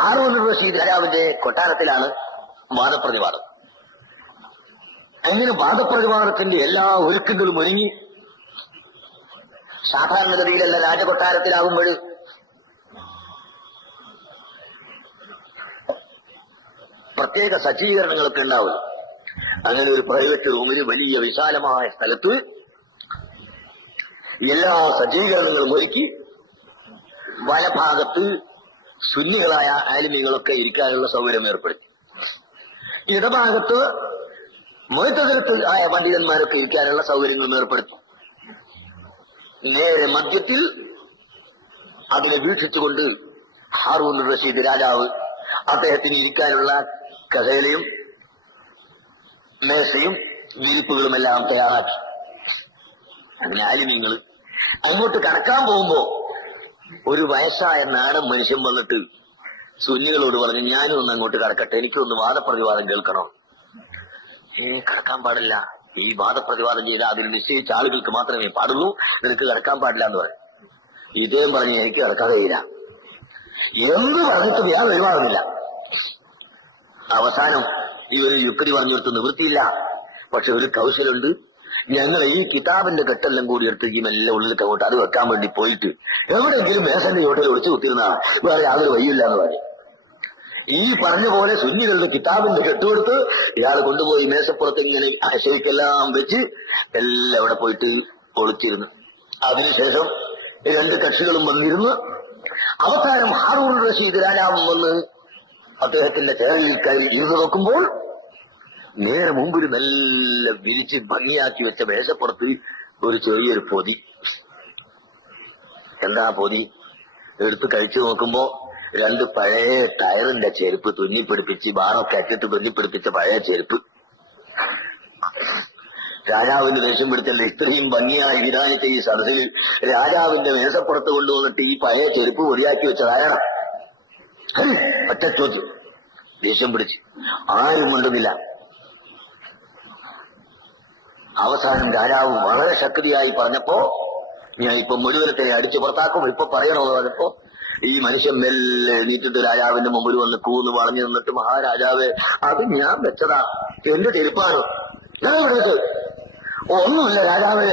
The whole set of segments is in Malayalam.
ഹാറൂൻ റഷീദ് രാജാവിന്റെ കൊട്ടാരത്തിലാണ് വാദപ്രതിവാദം. അങ്ങനെ വാദപ്രതിവാദത്തിന്റെ എല്ലാ ഒരുക്കങ്ങളും ഒരുങ്ങി. സാധാരണഗതിയിലല്ല രാജകൊട്ടാരത്തിലാകുമ്പോൾ പ്രത്യേക സജ്ജീകരണങ്ങളൊക്കെ ഉണ്ടാവും. അങ്ങനെ ഒരു പ്രൈവറ്റ് റൂമിൽ വലിയ വിശാലമായ സ്ഥലത്ത് എല്ലാ സജ്ജീകരണങ്ങളും ഒരുക്കി വലഭാഗത്ത് സുന്നികളായ ആലിമീങ്ങളൊക്കെ ഇരിക്കാനുള്ള സൗകര്യം ഏർപ്പെടുത്തി. ഇടഭാഗത്ത് മുഅ്തസിലത്ത് ആയ പണ്ഡിതന്മാരൊക്കെ ഇരിക്കാനുള്ള സൗകര്യങ്ങളും ഏർപ്പെടുത്തി. നേരെ മധ്യത്തിൽ അതിനെ വീക്ഷിച്ചുകൊണ്ട് ഹാറൂൻ റഷീദ് രാജാവ് അദ്ദേഹത്തിന് ഇരിക്കാനുള്ള കസേലയും മേശയും വിരിപ്പുകളുമെല്ലാം തയ്യാറാക്കി. അങ്ങനെ ആലിമീങ്ങൾ അങ്ങോട്ട് കടക്കാൻ പോകുമ്പോ ഒരു വയസ്സായ നാടൻ മനുഷ്യൻ വന്നിട്ട് സുന്നികളോട് പറഞ്ഞു, ഞാനും ഒന്ന് അങ്ങോട്ട് കടക്കട്ടെ, എനിക്കൊന്ന് വാദപ്രതിവാദം കേൾക്കണം. കടക്കാൻ പാടില്ല, ഈ വാദപ്രതിവാദം ചെയ്ത അതിൽ നിശ്ചയിച്ച ആളുകൾക്ക് മാത്രമേ പാടുള്ളൂ, നിനക്ക് കടക്കാൻ പാടില്ല എന്ന് പറയും. ഇദ്ദേഹം പറഞ്ഞു, എനിക്ക് കടക്കാൻ കഴിയില്ല എന്ന് പറഞ്ഞിട്ട് ഞാൻ ഒഴിവാകുന്നില്ല. അവസാനം ഈ ഒരു യുക്തി പറഞ്ഞു കൊടുത്ത് നിവൃത്തിയില്ല. പക്ഷെ ഒരു കൗശലുണ്ട്, ഞങ്ങൾ ഈ കിതാബിന്റെ കെട്ടെല്ലാം കൂടി എടുത്ത് ഈ മെല്ലെ ഉള്ളിലേക്ക് അങ്ങോട്ട് അത് വെക്കാൻ വേണ്ടി പോയിട്ട് എവിടെയെങ്കിലും മേസന്റെ ചോട്ടിൽ ഒളിച്ചു കുത്തിരുന്നാ വേറെ യാതൊരു വഴിയില്ല എന്ന് പറയും. ഈ പറഞ്ഞ പോലെ സുന്നികളുടെ കിതാബിന്റെ കെട്ടുകൊടുത്ത് ഇയാൾ കൊണ്ടുപോയി മേശപ്പുറത്ത് ഇങ്ങനെ ശരിക്കെല്ലാം വെച്ച് എല്ലാം അവിടെ പോയിട്ട് ഒളിച്ചിരുന്നു. അതിനുശേഷം രണ്ട് കക്ഷികളും വന്നിരുന്നു. അവസാനം ഹാറൂൻ റഷീദ് രാജാവും വന്ന് അദ്ദേഹത്തിന്റെ ചേരലിൽ കയറി ഇരുന്ന് നോക്കുമ്പോൾ നേരെ മുമ്പിൽ മെല്ലെ വിരിച്ച് ഭംഗിയാക്കി വെച്ച മേശപ്പുറത്ത് ഒരു ചെറിയൊരു പൊതി. എന്താ പൊതി? എടുത്ത് കഴിച്ചു നോക്കുമ്പോ രണ്ട് പഴയ ടയറിന്റെ ചെരുപ്പ് തുന്നിപ്പിടിപ്പിച്ച് ബാറൊക്കെ അറ്റിട്ട് തുന്നിപ്പിടിപ്പിച്ച പഴയ ചെരുപ്പ്. രാജാവിന്റെ ദേഷ്യം പിടിച്ചല്ലേ ഇത്രയും ഭംഗിയായി വിധാനത്തെ ഈ സദസ്സിൽ രാജാവിന്റെ മേശപ്പുറത്ത് കൊണ്ടുവന്നിട്ട് ഈ പഴയ ചെരുപ്പ് പൊടിയാക്കി വെച്ചതാരാണ്? ഒറ്റ ചോദ്യം. ദേഷ്യം പിടിച്ച് ആരും കൊണ്ടുന്നില്ല. അവസാനം രാജാവ് വളരെ ശക്തിയായി പറഞ്ഞപ്പോ, ഞാൻ ഇപ്പൊ മുഴുവനത്തെ അടിച്ചു പുറത്താക്കും, ഇപ്പൊ പറയണമെന്ന് പറഞ്ഞപ്പോ ഈ മനുഷ്യൻ മെല്ലെ എണീറ്റിട്ട് രാജാവിന്റെ മുമ്പിൽ വന്ന് കൂന്ന് പറഞ്ഞു നിന്നിട്ട്, മഹാരാജാവേ, അത് ഞാൻ വെച്ചതാ, എന്റെ ചെരുപ്പാണ്. ഞാൻ പറഞ്ഞത് ഒന്നുമില്ല രാജാവേ,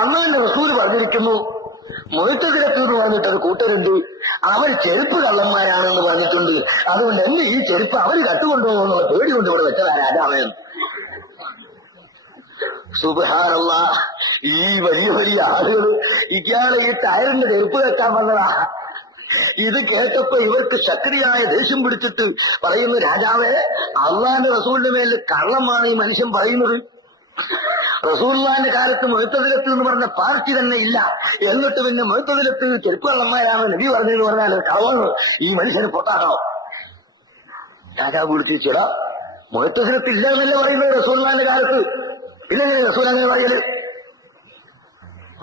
അള്ളാന്റെ റസൂൽ പറഞ്ഞിരിക്കുന്നു, മുഅ്തസിലത്ത് എന്ന് പറഞ്ഞിട്ട് അത് കൂട്ടരുണ്ട്, അവർ ചെരുപ്പ് കള്ളന്മാരാണെന്ന് പറഞ്ഞിട്ടുണ്ട്, അതുകൊണ്ട് എന്റെ ഈ ചെരുപ്പ് അവര് കട്ടുകൊണ്ടുപോകുന്നുള്ള പേടി കൊണ്ട് ഇവിടെ വെച്ചതാ രാജാവേ. സുബ്ഹാനല്ലാഹ്, ഈ വലിയ വലിയ ആളുകൾ ഇയാളെ ഈ ടയറിന്റെ ചെരുപ്പ് വെക്കാൻ വന്നതാ. ഇത് കേട്ടപ്പോ ഇവർക്ക് ശക്തിയായ ദേഷ്യം പിടിച്ചിട്ട് പറയുന്നു, രാജാവേ, അള്ളാന്റെ റസൂലിന്റെ മേലിൽ കള്ളമാണ് ഈ മനുഷ്യൻ പറയുന്നത്. റസൂലുള്ളാഹിന്റെ കാലത്ത് മുഅ്തസിലത്ത് എന്ന് പറഞ്ഞ പാർട്ടി തന്നെ ഇല്ല, എന്നിട്ട് പിന്നെ മുഅ്തസിലത്ത് ചെരുപ്പ് കള്ളന്മാരാണ് നബി പറഞ്ഞതെന്ന് പറഞ്ഞാൽ കള്ളമാണ്, ഈ മനുഷ്യന് പൊട്ടാക്കണം. രാജാവ് വിളിച്ചിടാ, മുഅ്തസിലത്ത് ഇല്ല എന്നല്ലേ പറയുന്നത് റസൂലുള്ളാഹിന്റെ കാലത്ത്, പിന്നെ റസൂൽ അങ്ങനെ പറയല്?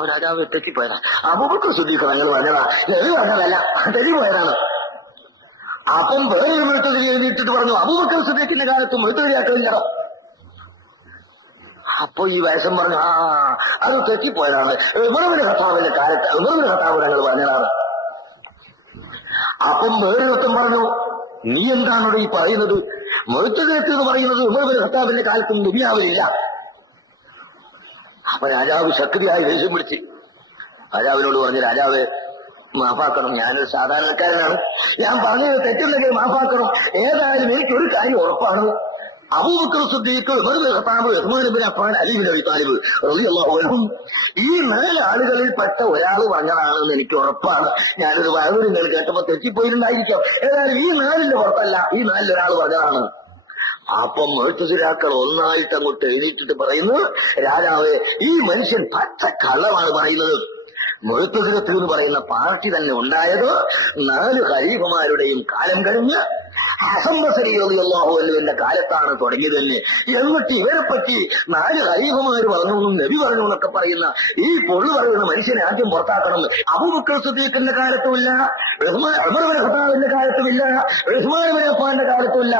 രാജാവ് തെറ്റിപ്പോയതാ. അബൂബക്കർ സിദ്ദീഖ് തങ്ങൾ പറഞ്ഞതാ, നബി പറഞ്ഞതല്ല, തെറ്റിപ്പോയതാണ്. അപ്പം വേറൊരു മുഅ്തസിലി എഴുതിയിട്ടിട്ട് പറഞ്ഞു, അബൂബക്കർ സിദ്ദീഖിന്റെ കാലത്ത് മുഅ്തസിലിയാക്കളില്ല. അപ്പൊ ഈ വയസ്സൻ പറഞ്ഞു, അത് തെറ്റിപ്പോയതാണ്, ഉമറുബ്നു ഖത്താബിന്റെ കാലത്ത് ഉമറുബ്നു ഖത്താബ് തങ്ങൾ പറഞ്ഞതാണ്. അപ്പം വേറൊരുത്തം പറഞ്ഞു, നീ എന്താണ് ഈ പറയുന്നത്? മുഅ്തസിലത്ത് എന്ന് പറയുന്നത് ഉമറുബ്നു ഖത്താബിന്റെ കാലത്തും നബിയാവില്ല. അപ്പൊ രാജാവ് ശക്തിയായി ദേഷ്യം പിടിച്ച് രാജാവിനോട് പറഞ്ഞു, രാജാവ് മാഫാക്കണം, ഞാനൊരു സാധാരണക്കാരനാണ്, ഞാൻ പറഞ്ഞത് തെറ്റുണ്ടെങ്കിൽ മാഫാക്കണം. ഏതായാലും എനിക്കൊരു കാര്യം ഉറപ്പാണ്, അബൂബക്കർ സിദ്ദീഖ്, ഉമർ ഇബ്നു ഖത്താബ്, ഉസ്മാൻ ഇബ്നു അഫ്ഫാൻ, അലി ഇബ്നു അബീ താലിബ് റളിയല്ലാഹു അൻഹും ഈ 4 ആളുകളിൽ പെട്ട ഒരാൾ പറഞ്ഞതാണെന്ന് എനിക്ക് ഉറപ്പാണ്. ഞാനൊരു വയറൂർ നിങ്ങൾ കേട്ടപ്പോ തെറ്റിപ്പോയിട്ടുണ്ടായിരിക്കാം, ഏതായാലും ഈ 4ന്റെ പുറത്തല്ല, ഈ 4 ഒരാൾ പറഞ്ഞതാണ്. അപ്പം മുഅ്തസിലാക്കൾ ഒന്നായിട്ട് അങ്ങോട്ട് എഴുന്നേറ്റിട്ട് പറയുന്നു, രാജാവേ, ഈ മനുഷ്യൻ പച്ച കള്ളമാണ് പറയുന്നത്. മുഅ്തസിലത്ത് എന്ന് പറയുന്ന പാർട്ടി തന്നെ ഉണ്ടായത് 4 ഖലീഫമാരുടെയും കാലം കഴിഞ്ഞ് ഹസൻ ബസരി റളിയല്ലാഹു അൻഹുവിന്റെ കാലത്താണ് തുടങ്ങിയത് തന്നെ. എന്നിട്ട് ഇവരെ പറ്റി 4 ഖലീഫമാര് പറഞ്ഞു, നബി പറഞ്ഞു എന്നൊക്കെ പറയുന്ന ഈ പൊള്ളു പറയുന്ന മനുഷ്യനെ ആദ്യം പുറത്താക്കണം. അബൂബക്കർ സിദ്ദീഖിന്റെ കാലത്തുമില്ല, ഉമർ ഇബ്നു ഖത്താബിന്റെ കാലത്തുമില്ല, ഉസ്മാൻ ഇബ്നു അഫ്ഫാന്റെ കാലത്തുമില്ല,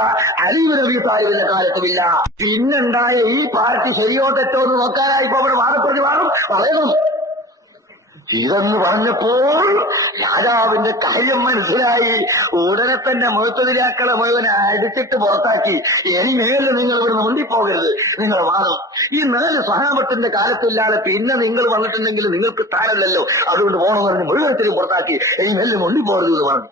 അലി ഇബ്നു അബീ താലിബിന്റെ കാലത്തുമില്ല. പിന്നുണ്ടായ ഈ പാർട്ടി ശരിയോ തെറ്റോ എന്ന് നോക്കാനായി ഇപ്പൊ അവിടെ വാദപ്രതിവാദം പറയണം. ഇതെന്ന് പറഞ്ഞപ്പോൾ രാജാവിന്റെ കാര്യം മനസ്സിലായി. ഉടനെ തന്നെ മുഴുത്തതിരാക്കളെ മുഴുവൻ അടിച്ചിട്ട് പുറത്താക്കി. ഇനി മേലിൽ നിങ്ങൾ ഇവിടുന്ന് മുണ്ടിപ്പോകരുത്, നിങ്ങൾ വാദം. ഈ 4 സഹാബത്തിന്റെ കാലത്തില്ലാതെ പിന്നെ നിങ്ങൾ വന്നിട്ടുണ്ടെങ്കിൽ നിങ്ങൾക്ക് താരല്ലല്ലോ, അതുകൊണ്ട് പോകണമെന്ന് പറഞ്ഞ് മുഴുവനത്തിനും പുറത്താക്കി. ഇനി മേലിൽ മുണ്ടിപ്പോകരുത് എന്ന് പറഞ്ഞു.